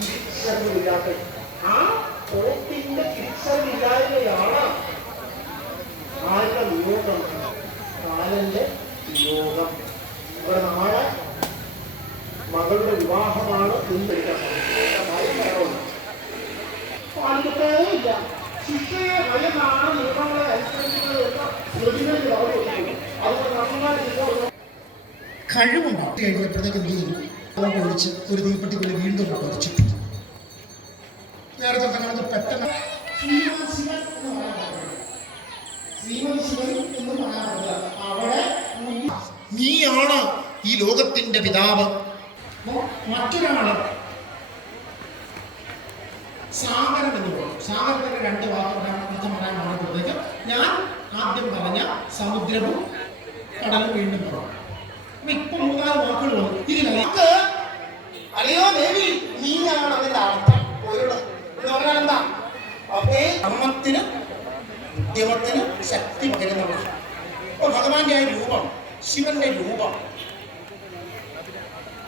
തിരിച്ചറിവില്ലാത്ത ആ പോത്തിന്റെ തിരിച്ചറിവില്ലായ്മയാണ് ആരുടെ നിയോഗം കാലന്റെ നിയോഗം ഇവിടെ നാളെ മകളുടെ വിവാഹമാണ് എന്ന് ഇപ്പോൾ കഴിവുണ്ട് കഴിഞ്ഞപ്പോഴത്തേക്ക് എന്ത് ചെയ്തു ഒഴിച്ച് ഒരു തീപ്പെട്ടിക്കുള്ളിൽ വീണ്ടും പതിച്ചിട്ടു പെട്ടെന്ന് ശിവൻ എന്ന് പറയാറുണ്ട്. ശിവൻ എന്ന് പറയാറുണ്ട്. അവിടെ നീയാണ് ഈ ലോകത്തിന്റെ പിതാവ്. മറ്റൊരാൾ സാഗരം എന്ന് പറയും. സാഗരത്തിന്റെ രണ്ട് വാക്കുകളാണ് അർത്ഥം പറയാൻ മാറുമ്പോഴത്തേക്ക് ഞാൻ ആദ്യം പറഞ്ഞ സമുദ്രവും കടലും വീണ്ടും പറഞ്ഞു അപ്പൊ ഇപ്പൊ മൂന്നാൽ വാക്കുകൾ വന്നു. അറിയോ അല്ലയോ ദേവി നീയാണ് അതിന്റെ അർത്ഥം. എന്താ അപ്പേ ധർമ്മത്തിന് ഉദ്യമത്തിന് ശക്തി പകരുന്നവളാണ് അപ്പൊ ഭഗവാന്റെ ആ രൂപം ശിവന്റെ രൂപം.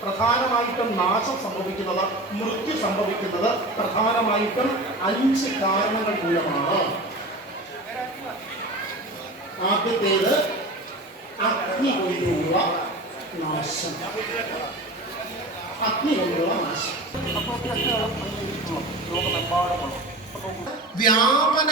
പ്രധാനമായിട്ടും നാശം സംഭവിക്കുന്നത് മൃത്യു സംഭവിക്കുന്നത് പ്രധാനമായിട്ടും അഞ്ച് കാരണങ്ങൾ മൂലമാണ്. ആദ്യത്തേത് അഗ്നി കൊണ്ടുള്ള നാശം. അഗ്നി കൊണ്ടുള്ള നാശം. വ്യാപന